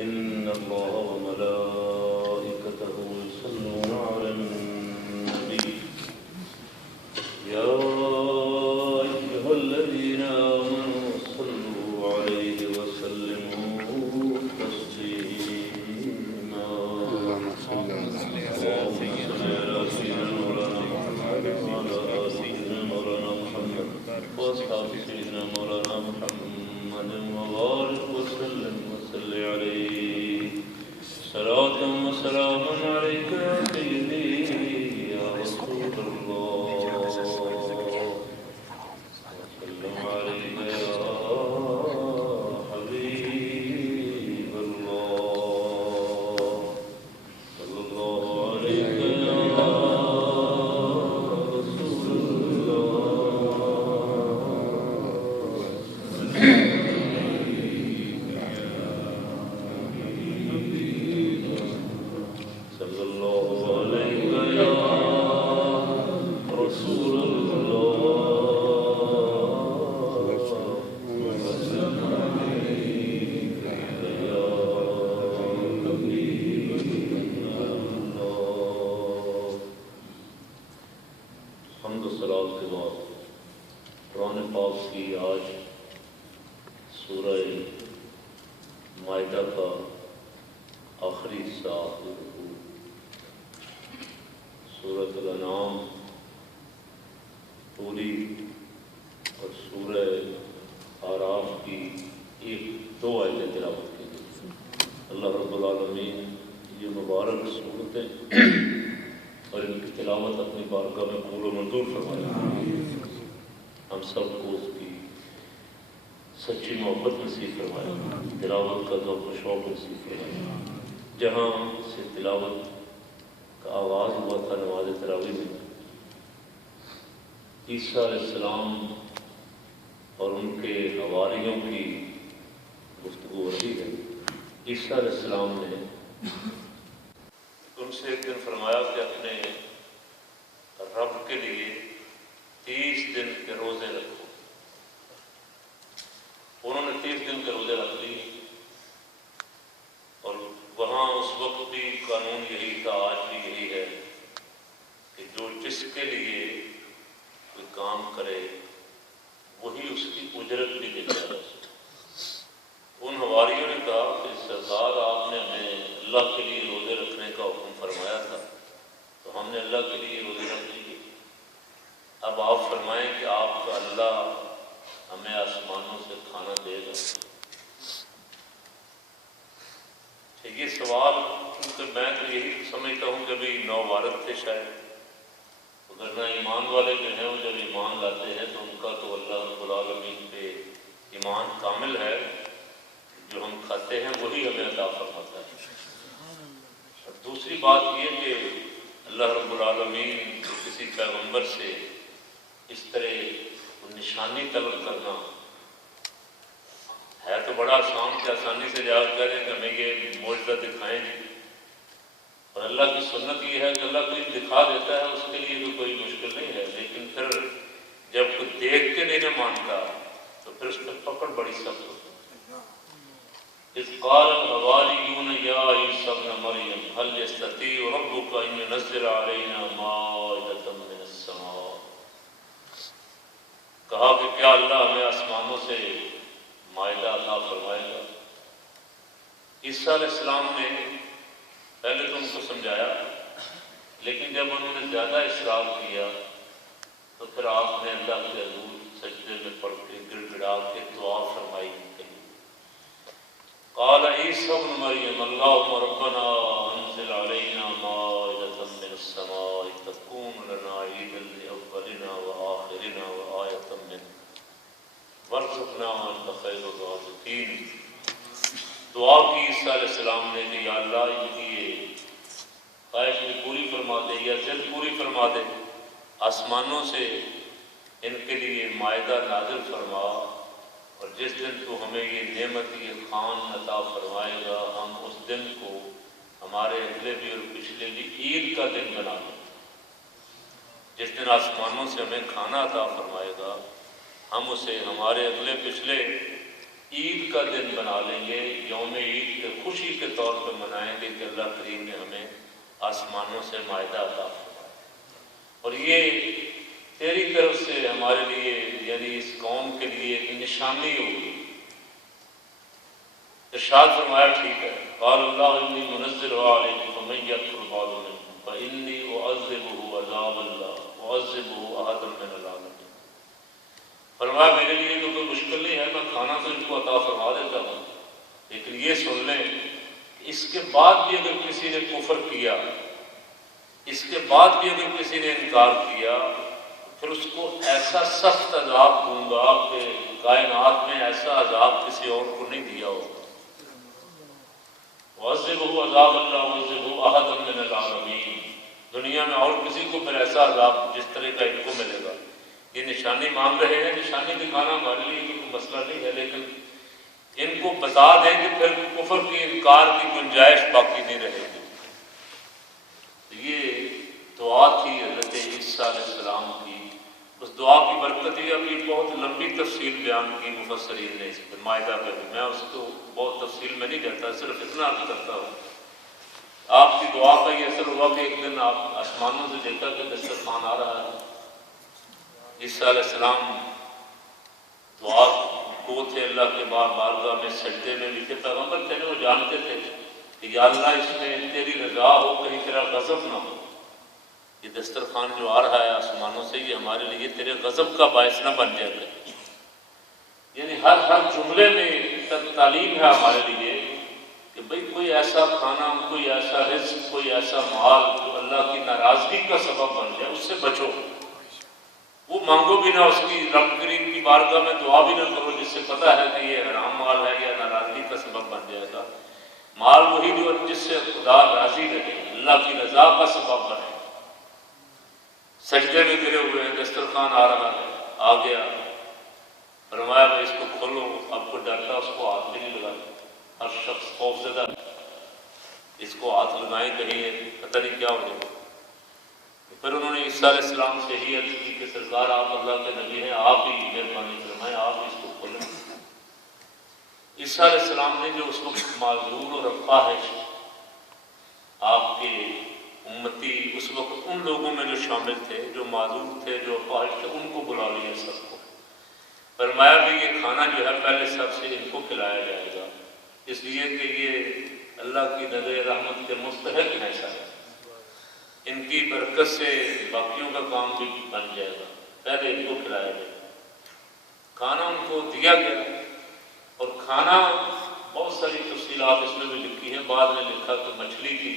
إن الله وملائكته يصلون على النبي يا أيها الذين آمنوا صلوا عليه وسلموا تسليما اللهم صل على سيدنا مولانا محمد وعلى آل سيدنا مولانا محمد وأصحاب سيدنا مولانا محمد وبارك وسلم وصل عليه صلاة وسلام عليك يا سيدي يا رسول الله وسلم عليك يا حبيب الله صلى الله عليك يا رسول صلى الله عليك يا رسول الله وسلم عليك يا حبيب الله حمد و صلات کے بعد قرآن پاک کی آج سورہ مائدہ کا آخری حصہ سورۃ الانعام پوری اور سورہ اعراف کی دو آیتیں تلاوت کی گئی. اللہ رب العالمین یہ مبارک صورتیں اور ان کی تلاوت اپنی بارگاہ میں قبول و منظور فرمائے. ہم سب کو اس کی سچی محبت نصیب فرمائے, تلاوت کا ذوق و شوق نصیب فرمائے. جہاں سے تلاوت کا آغاز ہوا تھا نماز تراویح میں, عیسیٰ علیہ السلام اور ان کے حواریوں کی گفتگو ہو رہی ہے. عیسیٰ علیہ السلام نے ان سے ایک دن فرمایا کہ اپنے رب کے لیے 30 دن کے روزے رکھو. انہوں نے 30 دن کے روزے رکھ لی, اور وہاں اس وقت بھی قانون یہی تھا, آج بھی یہی ہے کہ جو جس کے لیے کوئی کام کرے وہی اس کی اجرت بھی دیتا ہے. ان حواریوں نے کہا کہ سردار آپ نے ہمیں اللہ کے لیے روزے رکھنے کا حکم فرمایا تھا, تو ہم نے اللہ کے لیے روزے رکھ لیے. اب آپ فرمائیں کہ آپ کا اللہ ہمیں آسمانوں سے کھانا دے گا. یہ سوال کیونکہ میں تو یہی سمجھتا ہوں کہ ابھی نوبھارت تھے شاید, ورنہ ایمان والے جو ہیں وہ جب ایمان لاتے ہیں تو ان کا تو اللہ رب العالمین پہ ایمان کامل ہے. جو ہم کھاتے ہیں وہی ہمیں عطا فرماتا ہے. اور دوسری بات یہ کہ اللہ رب العالمین کسی پیغمبر سے اس طرح نشانی طلب کرنا ہے تو بڑا آسان کہ آسانی سے جا کر کہ ہمیں یہ معجزہ دکھائیں جی. اور اللہ کی سنت یہ ہے کہ اللہ کوئی دکھا دیتا ہے اس کے لیے بھی کوئی مشکل نہیں ہے, لیکن پھر جب کوئی دیکھ کے نہیں نہ مانتا تو پھر اس پہ پکڑ بڑی سخت ہوتی ہے. اذ قال الحواریون یا عیسی ابن مریم هل یستطیع ربک ان ینزل علینا مائدۃ من السماء. کہا کہ کیا اللہ ہمیں آسمانوں سے مائدہ عطا فرمائے گا. عیسیٰ علیہ السلام نے پہلے تو ان کو سمجھایا, لیکن جب انہوں نے زیادہ اصرار کیا تو پھر آپ نے اللہ کے حضور سجدے میں پڑھ کے گڑ گڑا کے دعا فرمائی. قال عیسیٰ ابن مریم اللہم ربنا انزل علینا مائدۃ من السماء تکون لنا عیدا لاولنا وآخرنا وآیۃ منک وارزقنا وانت خیر الرازقین. دعا کی عیسیٰ علیہ السلام نے کہ یا اللہ ان کی یہ خواہش بھی پوری فرما دے یا ضد پوری فرما دے, آسمانوں سے ان کے لیے مائدہ نازل فرما, اور جس دن تو ہمیں یہ نعمت یہ خوان عطا فرمائے گا ہم اس دن کو ہمارے اگلے بھی اور پچھلے بھی عید کا دن بنا دیں. جس دن آسمانوں سے ہمیں کھانا عطا فرمائے گا ہم اسے ہمارے اگلے پچھلے عید کا دن بنا لیں گے, یوم عید کے خوشی کے طور پہ منائیں گے کہ اللہ کریم نے ہمیں آسمانوں سے مائدہ عطا فرمایا، اور یہ تیری طرف سے ہمارے لیے یعنی اس قوم کے لیے ایک نشانی ہوگی۔ ارشاد فرمایا ٹھیک ہے، قال اللہ انی منزلها علیکم فمن یکفر بعد منکم فانی اعذبہ عذابا لا اعذبہ احدا من العالمین۔ فرمایا میرے لیے تو کوئی مشکل نہیں ہے، میں کھانا تو ان کو عطا فرما دیتا ہوں، لیکن یہ سن لیں کہ اس کے بعد بھی اگر کسی نے کفر کیا، اس کے بعد بھی اگر کسی نے انکار کیا، پھر اس کو ایسا سخت عذاب دوں گا کہ کائنات میں ایسا عذاب کسی اور کو نہیں دیا ہوگا۔ وَعَذِّبْهُ عَذَابًا لَا يُعَذِّبُهُ أَحَدًا مِّنَ الْعَالَمِينَ۔ دنیا میں اور کسی کو پھر ایسا عذاب جس طرح کا ان کو ملے گا۔ یہ نشانی مانگ رہے ہیں، نشانی دکھانا ہمارے لیے کوئی مسئلہ نہیں ہے، لیکن ان کو بتا دیں کہ پھر کفر کی انکار کی گنجائش باقی نہیں رہے گی۔ یہ دعا تھی حضرت عیسیٰ علیہ السلام کی، اس دعا کی برکت ہی ابھی بہت لمبی تفصیل بیان کی مفسرین نے اس پہ مائدہ پہ، میں اس کو بہت تفصیل میں نہیں کہتا، صرف اتنا عرض کرتا ہوں آپ کی دعا کا یہ اثر ہوا کہ ایک دن آپ آسمانوں سے دیکھا کہ دسترخوان آ رہا ہے، عیسیٰ علیہ السلام دعا کو تھے اللہ کے بارگاہ میں سجدے میں بھی تھے، پیغمبر تھے وہ جانتے تھے کہ یا اللہ اس میں تیری رضا ہو، کہیں تیرا غضب نہ ہو، یہ دسترخوان جو آ رہا ہے آسمانوں سے یہ ہمارے لیے تیرے غضب کا باعث نہ بن جائے۔ یعنی ہر جملے میں تعلیم ہے ہمارے لیے کہ بھئی کوئی ایسا کھانا، کوئی ایسا رزق، کوئی ایسا مال جو اللہ کی ناراضگی کا سبب بن جائے اس سے بچو، وہ مانگو بھی نہ، اس کی رب کریم کی بارگاہ میں دعا بھی نہ کرو جس سے پتہ ہے کہ یہ حرام مال ہے یا ناراضگی کا سبب بن جائے گا۔ مال وہی جو جس سے خدا راضی رہے، اللہ کی رضا کا سبب بنے۔ سجدے میں گرے ہوئے ہیں، دسترخوان آ رہا ہے، آ گیا، فرمایا میں اس کو کھولو، اب کو ڈرتا اس کو ہاتھ بھی نہیں لگایا، ہر شخص خوف زدہ اس کو ہاتھ لگائیں کہیں پتہ نہیں کیا ہو جائے۔ پھر انہوں نے عیسیٰ علیہ السلام سے ہی عرض کی کہ سرکار آپ اللہ کے نبی ہیں، آپ ہی مہربانی فرمائیں، آپ ہی اس کو کھولیں۔ عیسیٰ علیہ السلام نے جو اس وقت معذور اور اپاہج آپ کے امتی اس وقت ان لوگوں میں جو شامل تھے، جو معذور تھے، جو اپاہج تھے، ان کو بلا لیا سب کو، فرمایا بھی یہ کھانا جو ہے پہلے سب سے ان کو کھلایا جائے گا، اس لیے کہ یہ اللہ کی نظر رحمت کے مستحق ہیں، سارے ان کی برکت سے باقیوں کا کام بھی بن جائے گا، پہلے ان کو کھلایا جائے گا۔ کھانا ان کو دیا گیا، اور کھانا بہت ساری تفصیلات اس میں بھی لکھی ہیں، بعد میں لکھا کہ مچھلی تھی،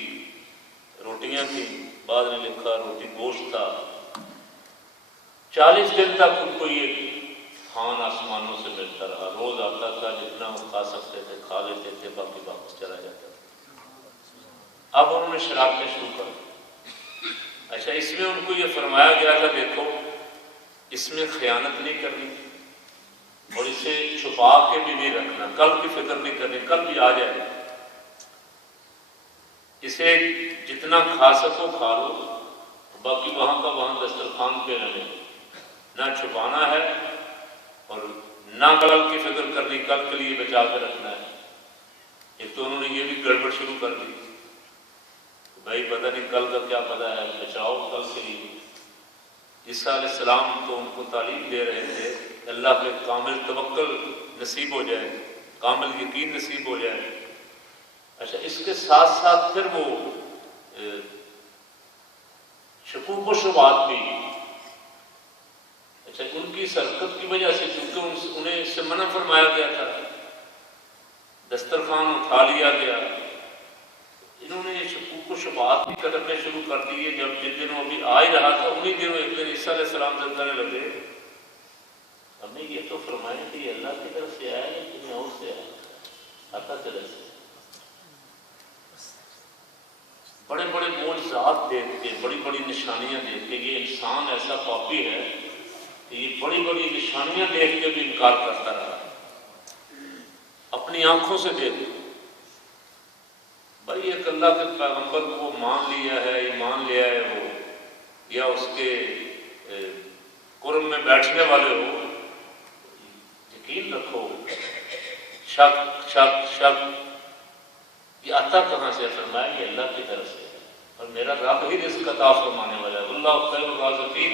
روٹیاں تھیں، بعد میں لکھا روٹی گوشت تھا۔ 40 دن تک ان کو یہ کھان آسمانوں سے ملتا رہا، روز آتا تھا، جتنا وہ کھا سکتے تھے کھا لیتے تھے، باقی واپس چلا جاتا تھا۔ اب انہوں نے شرابیں شروع کر دی۔ اچھا، اس میں ان کو یہ فرمایا گیا تھا دیکھو اس میں خیانت نہیں کرنی، اور اسے چھپا کے بھی نہیں رکھنا، کل کی فکر نہیں کرنی، کل بھی آ جائے، اسے جتنا کھا سکو کھا لو، باقی وہاں کا وہاں دسترخوان پہ رہے، نہ چھپانا ہے اور نہ کل کی فکر کرنی، کل کے لیے بچا کے رکھنا ہے۔ ایک تو انہوں نے یہ بھی گڑبڑ شروع کر دی، بھائی پتہ نہیں کل کا کیا پتہ ہے، بچاؤ کل کے لیے۔ عیسیٰ علیہ السلام تو ان کو تعلیم دے رہے تھے اللہ پہ کامل توکل نصیب ہو جائے، کامل یقین نصیب ہو جائے۔ اچھا، اس کے ساتھ ساتھ پھر وہ شکوک و شبہات بھی، اچھا ان کی حرکت کی وجہ سے، چونکہ انہیں اس سے منع فرمایا گیا تھا، دسترخوان اٹھا لیا گیا، انہوں نے یہ شکوک و شبہات بھی کرنے شروع کر دیے۔ جب جن دنوں ابھی آ ہی رہا تھا انہی دنوں ایک دن عیسیٰ علیہ السلام سے کہنے لگے ہمیں یہ تو فرمائیں کہ یہ اللہ کی طرف سے آیا ہے کہ میں اور سے آیا، آتا چلے سے بڑے بڑے معجزات دیکھ کے، بڑی بڑی نشانیاں دیکھ کے، یہ انسان ایسا پاپی ہے کہ یہ بڑی بڑی نشانیاں دیکھ کے بھی انکار کرتا رہا، اپنی آنکھوں سے دیکھ۔ بھائی ایک اللہ کے پیغمبر کو مان لیا ہے، ایمان لیا ہے وہ، یا اس کے قرب میں بیٹھنے والے ہو، یقین رکھو، شک شک شک یہ عطا کہاں سے؟ فرمایا یہ اللہ کی طرف سے، اور میرا رب ہی رزق عطا فرمانے والا ہے، اللہ خیر الرازقین۔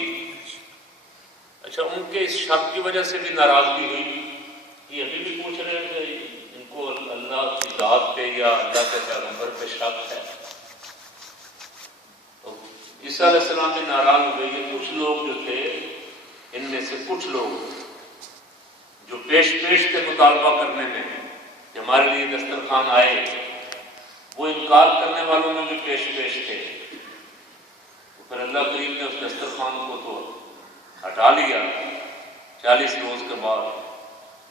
اچھا، ان کے اس شک کی وجہ سے بھی ناراضگی ہوئی؟ یہ ابھی بھی پوچھ رہے ہیں کہ ان کو اللہ کی ذات پہ یا اللہ کے پیغمبر پہ شک ہے؟ تو عیسیٰ علیہ السلام بھی ناراض ہوئے۔ یہ کچھ لوگ جو تھے، ان میں سے کچھ لوگ جو پیش کے مطالبہ کرنے میں کہ ہمارے لیے دسترخوان آئے، وہ انکار کرنے والوں میں بھی پیش تھے۔ تو پھر اللہ کریم نے اس دسترخوان کو تو ہٹا لیا 40 روز کے بعد،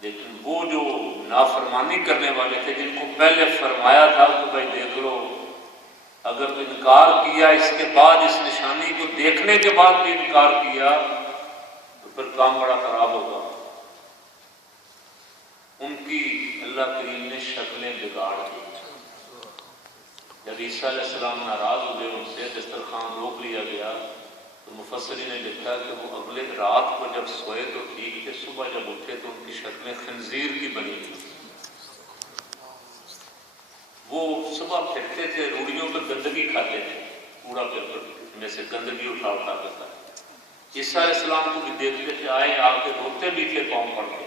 لیکن وہ جو نافرمانی کرنے والے تھے، جن کو پہلے فرمایا تھا کہ بھائی دیکھ لو، اگر تو انکار کیا اس کے بعد، اس نشانی کو دیکھنے کے بعد بھی انکار کیا، تو پھر کام بڑا خراب ہوگا۔ ان کی اللہ کریم نے شکلیں بگاڑ دی۔ جب عیسیٰ علیہ السلام ناراض ہوئے، ان سے دسترخوان روک لیا گیا، تو مفسرین نے لکھا کہ وہ اگلے رات کو جب سوئے تو ٹھیک تھے، صبح جب اٹھے تو ان کی شکلیں خنزیر کی بنی تھی۔ وہ صبح پھرتے تھے، روڑیوں پہ گندگی کھاتے تھے، کوڑا پیپر میں سے گندگی اٹھا کرتا۔ عیسیٰ علیہ السلام کو بھی دیکھتے تھے، آئے آ کے روتے بھی تھے پاؤں پڑ کے۔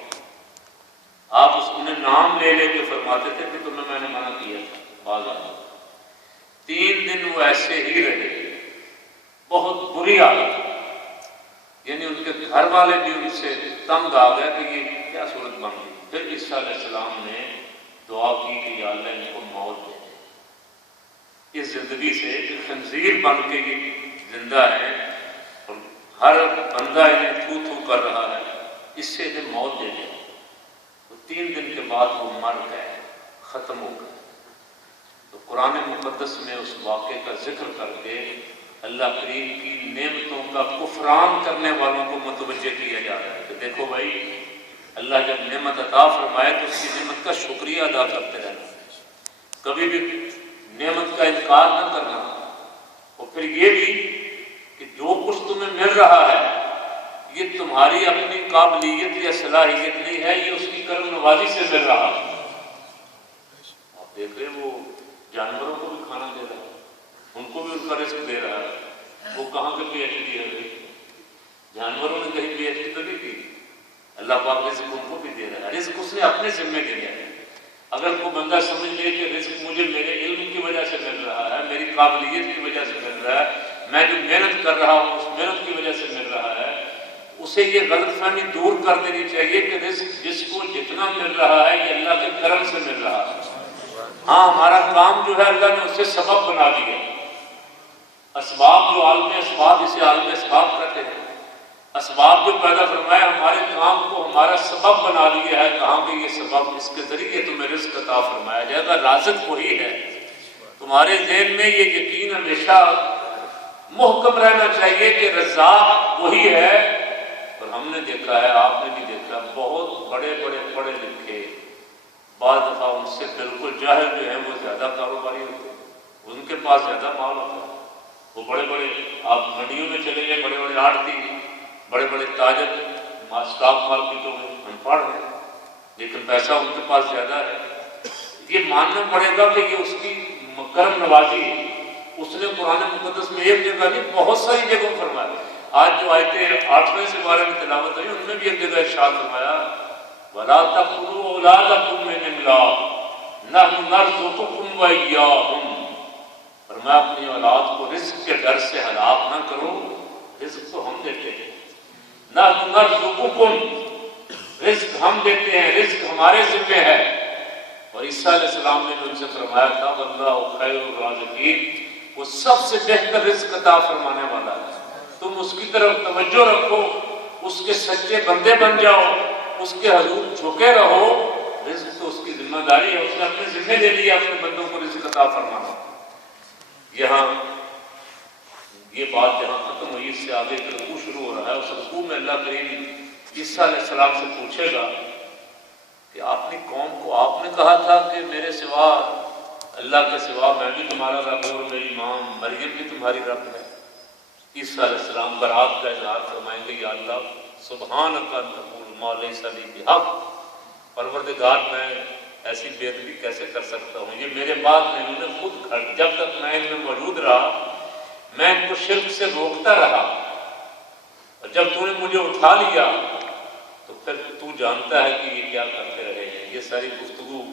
آپ اس انہیں نام لے کے فرماتے تھے کہ تمہیں میں نے منع کیا تھا، باز آئے۔ 3 دن وہ ایسے ہی رہے، بہت بری حالت، یعنی ان کے گھر والے بھی ان سے تنگ آ گئے کہ یہ کیا صورت بن گئی۔ پھر عیسیٰ علیہ السلام نے دعا کی کہ یا اللہ ان کو موت دے دے اس زندگی سے، کہ خنزیر بن کے یہ زندہ ہے اور ہر بندہ انہیں تھو کر رہا ہے، اس سے انہیں موت دے دے۔ تو 3 دن کے بعد وہ مر گئے، ختم ہو گئے۔ تو قرآن مقدس میں اس واقعے کا ذکر کر کے اللہ کریم کی نعمتوں کا کفران کرنے والوں کو متوجہ کیا جا رہا ہے کہ دیکھو بھائی، اللہ جب نعمت عطا فرمائے تو اس کی نعمت کا شکریہ ادا کرتے رہنا، کبھی بھی نعمت کا انکار نہ کرنا۔ اور پھر یہ بھی کہ جو کچھ تمہیں مل رہا ہے یہ تمہاری اپنی قابلیت یا صلاحیت نہیں ہے، یہ اس کی کرم نوازی سے مل رہا ہے۔ آپ دیکھ رہے وہ جانوروں کو بھی کھانا دے رہا ہے، ان کو بھی ان کا رزق دے رہا ہے۔ وہ کہاں کے پی ایچ ڈی ہے؟ جانوروں نے کہیں پی ایچ ڈی تو نہیں کی، اللہ پاک رزق ان کو بھی دے رہا ہے۔ رزق اس نے اپنے ذمے لیا ہے۔ اگر کوئی بندہ سمجھ لے کہ رزق مجھے میرے علم کی وجہ سے مل رہا ہے، میری قابلیت کی وجہ سے مل رہا ہے، میں جو محنت کر رہا ہوں اس محنت کی وجہ سے مل رہا ہے، اسے یہ غلط فہمی دور کر دینی چاہیے کہ رزق جس کو جتنا مل رہا ہے یہ اللہ کے کرم سے مل رہا ہے۔ ہاں، ہمارا کام جو ہے اللہ نے اسے سبب بنا دیا۔ اسباب جو عالم اسباب، اسے عالم اسباب کہتے ہیں۔ اسباب جو پیدا فرمایا، ہمارے کام کو ہمارا سبب بنا لیا ہے۔ کہاں کہ یہ سبب، اس کے ذریعے تمہیں رزق عطا فرمایا جائے گا، رازق وہی ہے۔ تمہارے ذہن میں یہ یقین ہمیشہ محکم رہنا چاہیے کہ رزاق وہی ہے۔ اور ہم نے دیکھا ہے، آپ نے بھی دیکھا، بہت بڑے بڑے پڑھے لکھے بعض دفعہ ان سے بالکل جاہل جو ہیں وہ زیادہ کاروباری ہوتے ہیں، ان کے پاس زیادہ مال ہوتا ہے۔ وہ بڑے بڑے، آپ منڈیوں میں چلے گئے، بڑے بڑے آڑتی، بڑے بڑے تاجر، اسٹاک مارکیٹوں میں ان پڑھ ہیں، لیکن پیسہ ان کے پاس زیادہ ہے۔ یہ ماننا پڑے گا کہ یہ اس کی کرم نوازی ہے۔ اس نے قرآن مقدس میں ایک جگہ نہیں، بہت ساری جگہوں فرمایا۔ آج جو آیتیں 8ویں سے بارے میں تلاوت ہوئی، ان میں بھی ایک جگہ ارشاد فرمایا وَلَا تَقْتُلُوا أَوْلَادَكُم مِّنْ إِمْلَاقٍ نَحْنُ نَرْزُقُكُمْ وَإِيَّاهُمْ۔ فرمایا اپنی اولاد کو رزق کے ڈر سے ہلاک نہ کرو، رزق تو ہم دیتے ہیں۔ نَحْنُ نَرْزُقُكُمْ، رزق ہم دیتے ہیں، رزق ہمارے ذمہ ہے۔ اور عیسیٰ علیہ السلام نے جو ان سے فرمایا تھا وَاللَّهُ خَيْرُ الرَّازِقِينَ، وہ سب سے بہتر رزق عطا فرمانے والا ہے۔ تم اس کی طرف توجہ رکھو، اس کے سچے بندے بن جاؤ، اس کے حضور جھکے رہو۔ رزق تو اس کی ذمہ داری ہے، اس نے اپنے ذمہ لے لیا اپنے بندوں کو رزق عطا فرمانا۔ یہاں یہ بات جہاں ختم ہوئی، اس سے آگے ایک رکوع شروع ہو رہا ہے۔ اس رکوع میں اللہ کریم عیسیٰ علیہ السلام سے پوچھے گا کہ اپنی قوم کو آپ نے کہا تھا کہ میرے سوا، اللہ کے سوا میں بھی تمہارا رب ہوں اور میری ماں مریم بھی تمہاری رب ہے۔ عیسیٰ علیہ السلام برات کا اظہار فرمائیں گے، یا اللہ سبحانک ان تقول ما لیس لی بحق، پروردگار میں ایسی بے ادبی کیسے کر سکتا ہوں؟ یہ میرے بعد میں انہوں نے خود جب تک میں ان میں موجود رہا میں ان کو شرک سے روکتا رہا، اور جب تو نے مجھے اٹھا لیا تو پھر تو جانتا ہے کہ یہ کیا کرتے رہے ہیں۔ یہ ساری گفتگو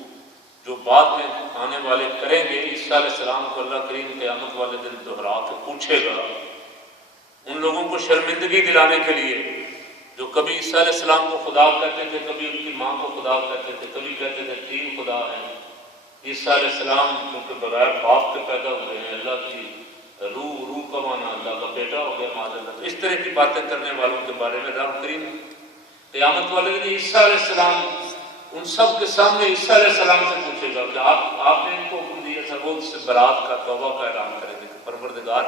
جو بعد میں آنے والے کریں گے، عیسیٰ علیہ السلام کو اللہ کریم قیامت والے دن دہرا کے پوچھے گا، ان لوگوں کو شرمندگی دلانے کے لیے جو کبھی عیسیٰ علیہ السلام کو خدا کہتے تھے، کبھی ان کی ماں کو خدا کہتے تھے، کبھی کہتے تھے 3 خدا ہیں۔ عیسیٰ علیہ السلام کیونکہ بغیر باپ کے پیدا ہوئے ہیں، اللہ کی روح کا معنی اللہ کا بیٹا ہو گیا معاذ اللہ، تو اس طرح کی باتیں کرنے والوں کے بارے میں رب کریم قیامت والے دن عیسیٰ علیہ السلام ان سب کے سامنے عیسیٰ علیہ السلام سے پوچھے گا کہ آپ نے ان کو حکم دیا تھا، وہ اس سے برات کا توبہ کا اعلان کریں گے کہ پروردگار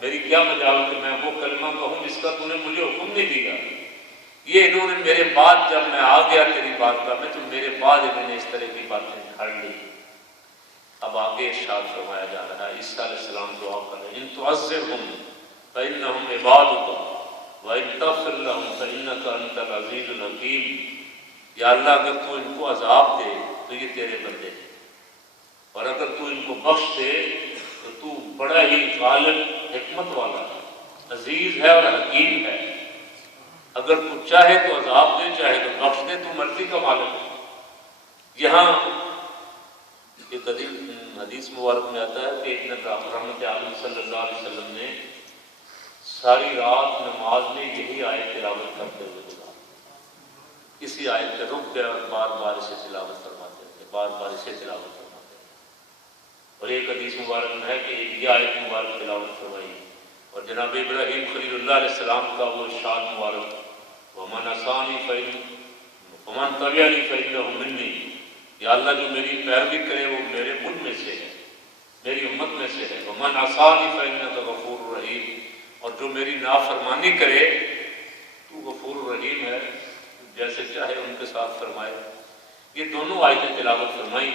میری کیا مجال کہ میں وہ کلمہ کہوں جس کا تو نے مجھے حکم نہیں دیا۔ یہ انہوں نے میرے بعد جب میں آ گیا تیری بارگاہ میں تو میرے بعد انہوں نے اس طرح کی باتیں گھڑ لی۔ اب آگے ارشاد فرمایا جا رہا ہے، عیسیٰ علیہ السلام دعا کریں، ان تعذبہم فإنہم عبادک وإن تغفر لہم فإنک انت العزیز الحکیم۔ یا اللہ اگر تو ان کو عذاب دے تو یہ تیرے بندے ہیں، اور اگر تو ان کو بخش دے تو تو بڑا ہی غالب حکمت والا ہے، عزیز ہے اور حکیم ہے۔ اگر تو چاہے تو عذاب دے، چاہے تو بخش دے، تو مرضی کا مالک ہے۔ یہاں ایک حدیث مبارک میں آتا ہے کہ ایک دن رحمت عالم صلی اللہ علیہ وسلم نے ساری رات نماز میں یہی آیت تلاوت کرتے ہوئے گزارا، اسی آیت پہ رک گئے اور بار بار اسے تلاوت فرماتے تھے، بار بار اسے تلاوت فرماتے تھے۔ اور ایک حدیث مبارک میں ہے کہ یہ آیت مبارک تلاوت فرمائی، اور جناب ابراہیم خلیل اللہ علیہ السلام کا وہ ارشاد مبارک، وَمَنْ عَصَانِي فَمَنْ تَبِعَنِي فَإِنَّهُ مِنِّي، یا اللہ جو میری پیروی کرے وہ میرے مجھ میں سے ہے، میری امت میں سے ہے۔ وَمَنْ عَصَانِي فَإِنَّكَ غَفُورٌ رَحِيمٌ، اور جو میری نافرمانی کرے تو غفور الرحیم ہے، جیسے چاہے ان کے ساتھ فرمائے۔ یہ دونوں آیتیں تلاوت فرمائی،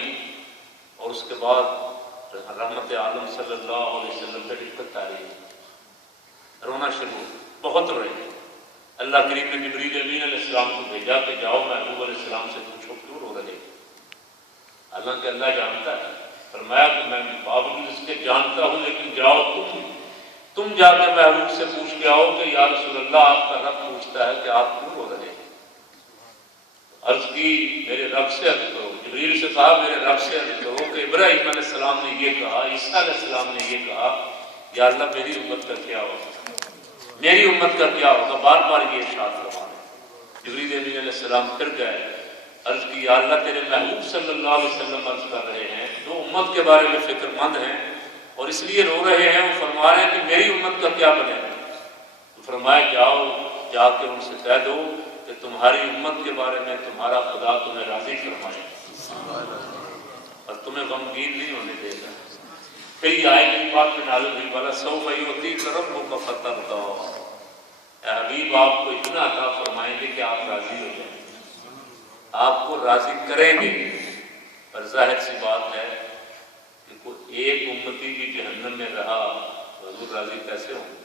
اور اس کے بعد رحمت عالم صلی اللہ علیہ وسلم پہ دقت آ رہی ہے، رونا شروع، بہت روئے۔ اللہ کریم نے جبریل امین علیہ السلام کو بھیجا کہ جاؤ محبوب علیہ السلام سے پوچھو کیوں رو رہے، حالانکہ اللہ جانتا ہے۔ فرمایا کہ میں باوجود اس کے جانتا ہوں، لیکن جاؤ تم جا کے محبوب سے پوچھ کے آؤ کہ یا رسول اللہ آپ کا رب پوچھتا ہے کہ آپ کیوں رو رہے ہیں۔ عرض کی میرے رب سے عرض کرو، جبریل سے کہا میرے رب سے عرض کرو کہ ابراہیم علیہ السلام نے یہ کہا، عیسیٰ علیہ السلام نے یہ کہا، یا اللہ میری امت کا کیا ہوگا، میری امت کا کیا ہوگا، بار بار یہ ارشاد فرما رہے۔ جبریل امین علیہ السلام پھر گئے، عرض کی یا اللہ تیرے محبوب صلی اللہ علیہ وسلم عرض کر رہے ہیں جو امت کے بارے میں فکر مند ہیں اور اس لیے رو رہے ہیں، وہ فرما رہے ہیں کہ میری امت کا کیا بنے گا۔ تو فرمایا جاؤ جا کے ان سے کہہ دو کہ تمہاری امت کے بارے میں تمہارا خدا تمہیں راضی فرمائے اور تمہیں غمگین نہیں ہونے دے گا۔ پھر یہ آیت کی بات میں نازل ہوئی، والا سوف یعطیک ربک فترضی، اے حبیب آپ کو اتنا عطا فرمائیں گے کہ آپ راضی ہو جائیں، آپ کو راضی کریں گے۔ پر ظاہر سی بات ہے کہ کوئی ایک امتی بھی جہنم میں رہا تو حضور راضی کیسے ہوں گے؟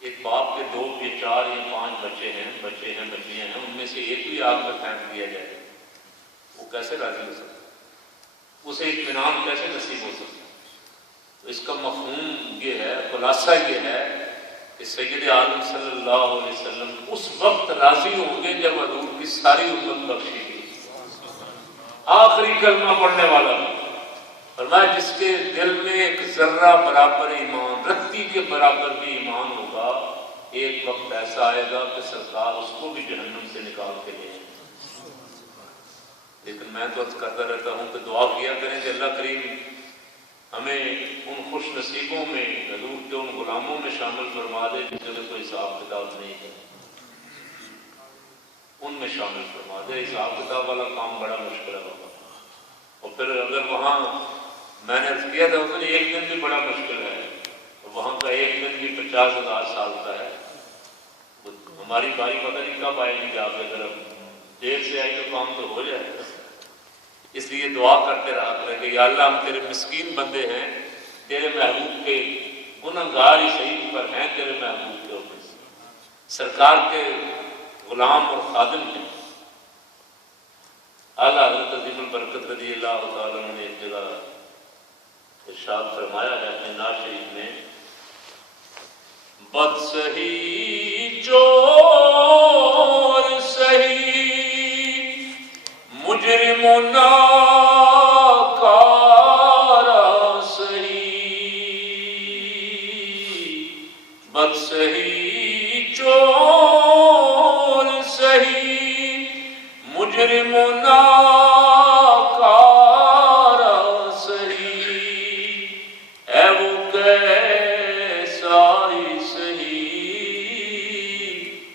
ایک باپ کے 2 یا 4 یا 5 بچے ہیں بچیاں ہیں، ان میں سے ایک بھی آگ میں پھینک دیا جائے وہ کیسے راضی ہو سکتا ہے؟ اسے اطمینان کیسے نصیب ہو سکتا ہے؟ تو اس کا مفہوم یہ ہے، خلاصہ یہ ہے کہ سید عالم صلی اللہ علیہ وسلم اس وقت راضی ہوں گے جب حضور کی ساری امت بخشی گئی۔ آخری کلمہ پڑھنے والا فرمایا جس کے دل میں ایک ذرہ برابر ایمان، رتی کے برابر بھی ایمان ہوگا، ایک وقت ایسا آئے گا کہ سرکار اس کو بھی جہنم سے نکال کے لے جائیں۔ لیکن میں تو عرض کرتا رہتا ہوں کہ دعا کیا کریں کہ اللہ کریم ہمیں ان خوش نصیبوں میں، حضور کے ان غلاموں میں شامل فرما دے جنہیں کوئی حساب کتاب نہیں ہے، ان میں شامل فرما دے۔ حساب کتاب والا کام بڑا مشکل ہوگا، اور پھر اگر وہاں میں نے عرض کیا تھا اس نے ایک دن بھی بڑا مشکل ہے، وہاں کا ایک دن بھی 50,000 سال کا ہے۔ ہماری باری پتہ نہیں کب آئے گی، جا کے اگر دیر سے آئی تو کام تو ہو جائے گا۔ اس لیے دعا کرتے رہا کریں کہ یا اللہ ہم تیرے مسکین بندے ہیں، تیرے محبوب کے گنہگار ہی صحیح پر ہیں، تیرے محبوب کے اوپر سرکار کے غلام اور خادم ہیں۔ اعلیٰ حضرت عظیم البرکت رضی اللہ تعالیٰ عنہ نے ایک جگہ ارشاد فرمایا ہے اپنے نعت شریف میں، بد سہی چور سہی مجرم و ناکارا سہی، بد سہی چور سہی مجرم و ناکارا سہی، ہے وہ کیسا ہی سہی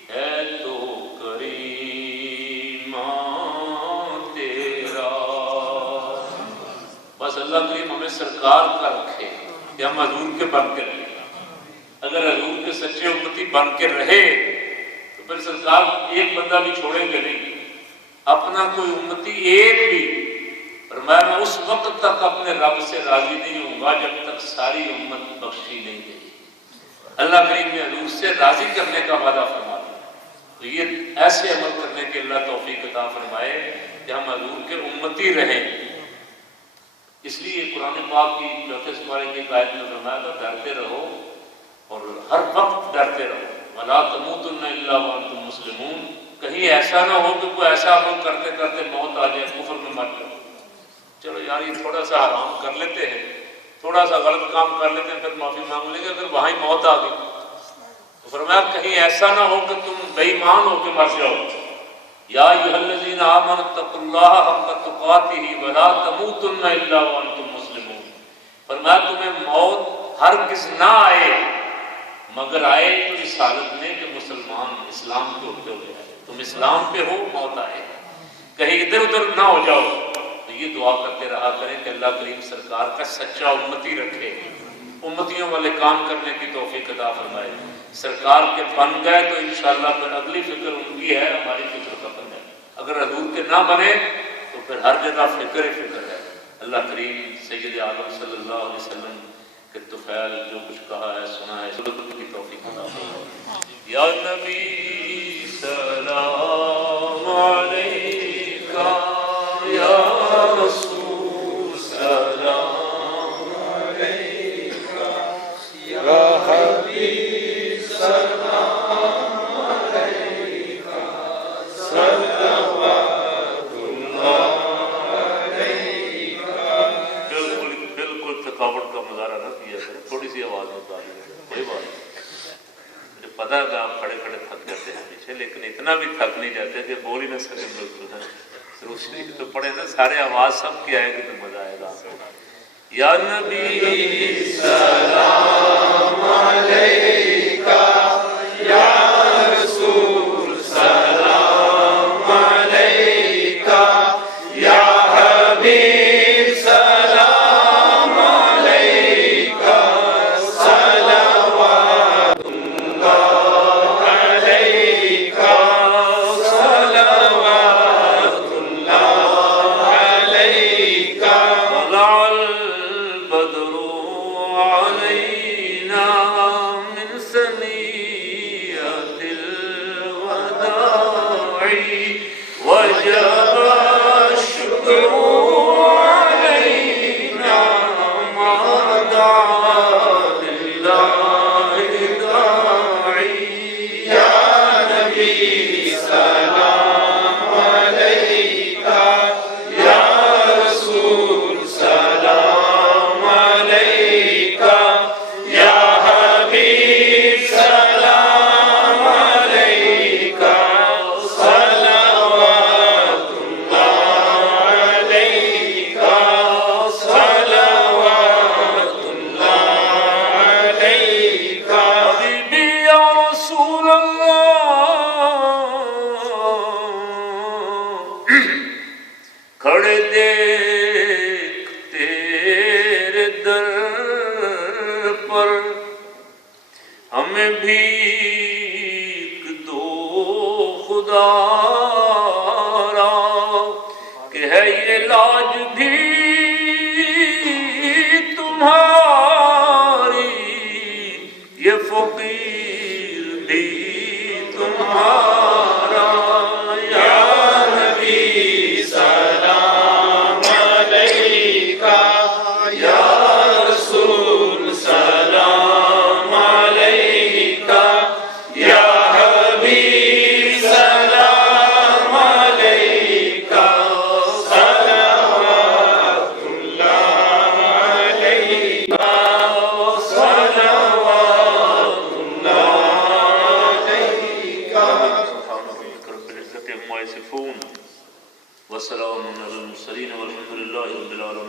ہے تو کریم تیرا۔ بس اللہ کریم ہمیں سرکار کا رکھے کہ ہم حضور کے بن کے رہیں۔ اگر حضور کے سچے امتی بن کے رہے تو پھر سرکار ایک بندہ بھی چھوڑیں گے نہیں، اپنا کوئی امتی ایک بھی، فرمایا میں اس وقت تک اپنے رب سے راضی نہیں ہوں گا جب تک ساری امت بخشی نہیں گئی۔ اللہ کریم نے حضور سے راضی کرنے کا وعدہ فرما دیا، تو یہ ایسے عمل کرنے کے اللہ توفیق عطا فرمائے کہ ہم حضور کے امتی رہیں۔ اس لیے قرآن پاک کی چوتھے سپارے کی آیت میں فرمایا تھا ڈرتے رہو اور ہر وقت ڈرتے رہو، وَلَا تَمُوتُنَّ إِلَّا وَأَنْتُمْ مُسْلِمُونَ۔ کہیں ایسا نہ ہو کہ کوئی ایسا عمل کرتے کرتے موت آ جائے، کفر میں مر جاؤ، چلو یار یہ تھوڑا سا حرام کر لیتے ہیں، تھوڑا سا غلط کام کر لیتے ہیں، پھر معافی مانگ لیں گے، اگر وہاں ہی موت آ گئی تو فرمایا کہیں ایسا نہ ہو کہ تم بے ایمان ہو کے مر جاؤ۔ یا ایھا الذین آمنوا اتقوا اللہ حق تقاتہ ولا تموتن الا وانتم مسلمون۔ فرمایا تمہیں موت ہرگز نہ آئے مگر آئے تو اس حالت میں کہ مسلمان اسلام کے ہوتے ہوئے آئے، تم اسلام پہ ہو موت آئے، کہیں ادھر ادھر نہ ہو جاؤ۔ تو یہ دعا کرتے رہا کریں کہ اللہ کریم سرکار کا سچا امتی رکھے، امتیوں والے کام کرنے کی توفیق عطا فرمائے۔ سرکار کے بن گئے تو انشاءاللہ پھر اگلی فکر ان کی ہے، ہماری فکر ختم ہے۔ اگر حضور کے نہ بنے تو پھر ہر جگہ فکر ہی فکر ہے۔ اللہ کریم سید عالم صلی اللہ علیہ وسلم کے طفیل جو کچھ کہا ہے سنا ہے سلوک کی توفیق عطا فرمائے۔ یا نبی سلام علیکہ، یا رسول سلام علیکہ، یا حبیب سلام علیکہ، صلوات اللہ علیکہ۔ بالکل تھکاوٹ کا مظاہرہ نہ کیا کریں، تھوڑی سی آواز میں بتا دیں، کوئی بات نہیں۔ مجھے پتا ہے کہ آپ کھڑے کھڑے تھک جاتے ہیں پیچھے، لیکن اتنا بھی تھک نہیں جاتے کہ بول ہی نہ سکیں بالکل۔ روشنی تو پڑھے نا، سارے آواز سب کی آئے گی تو مزہ آئے گا۔ یا نبی سلام علیکہ، یا رسول سلام علیکہ، یا حبیب سلام علیکہ، صلوات اللہ علیکہ، صلوات اللہ علیکہ، طلع البدر علیکہ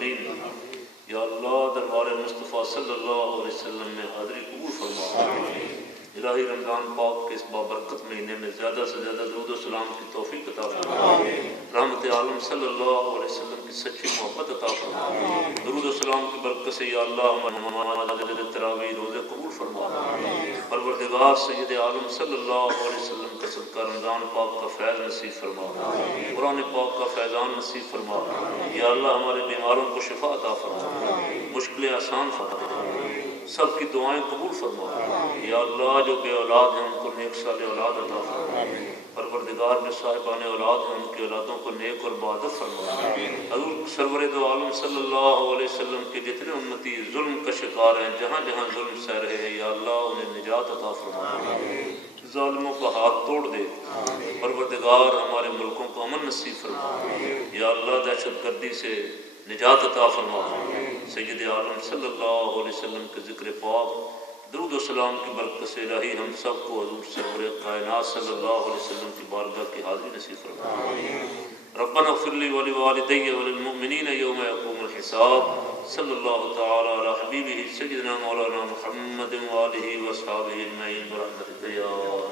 الضالین۔ یا اللہ دربار مصطفیٰ صلی اللہ علیہ وسلم میں حاضری قبول فرما۔ الہی رمضان پاک کے اس بابرکت مہینے میں زیادہ سے زیادہ درود و سلام کی توفیق عطا فرما۔ رحمت عالم صلی اللہ علیہ وسلم کی سچی محبت عطا فرما۔ درود و سلام کی برکت سے یا اللہ ہمارے تراویح روزے قبول فرما۔ پروردگار سید عالم صلی اللہ علیہ وسلم کا صدقہ رمضان پاک کا فیض نصیب فرما، قرآن پاک کا فیضان نصیب فرما۔ یا اللہ ہمارے بیماروں کو شفا عطا فرما، مشکلیں آسان فرما، سب کی دعائیں قبول فرما۔ یا اللہ جو بے اولاد ہیں ان کو نیک صالح اولاد عطا فرما۔ پروردگار جو صاحبان اولاد ہیں ان کی اولادوں کو نیک اور بہادر فرما۔ حضور سرور دو عالم صلی اللہ علیہ وسلم کے جتنے امتی ظلم کا شکار ہیں، جہاں جہاں ظلم سہ رہے ہیں، یا اللہ انہیں نجات عطا فرما، ظالموں کا ہاتھ توڑ دے۔ پروردگار ہمارے ملکوں کو امن نصیب فرما۔ یا اللہ دہشت گردی سے نجات عطا فرما۔ سید عالم صلی اللہ علیہ وسلم کے ذکر پاک درود و سلام کی برکت سے الہی ہم سب کو حضور سرور کائنات صلی اللہ علیہ وسلم کی بارگاہ کی حاضری نصیب فرما۔ ربنا اغفر لی ولوالدی وللمؤمنین یوم یقوم الحساب۔ صلی اللہ تعالی علی حبیبہ سیدنا مولانا محمد وآلہ واصحابہ اجمعین برحمتک یا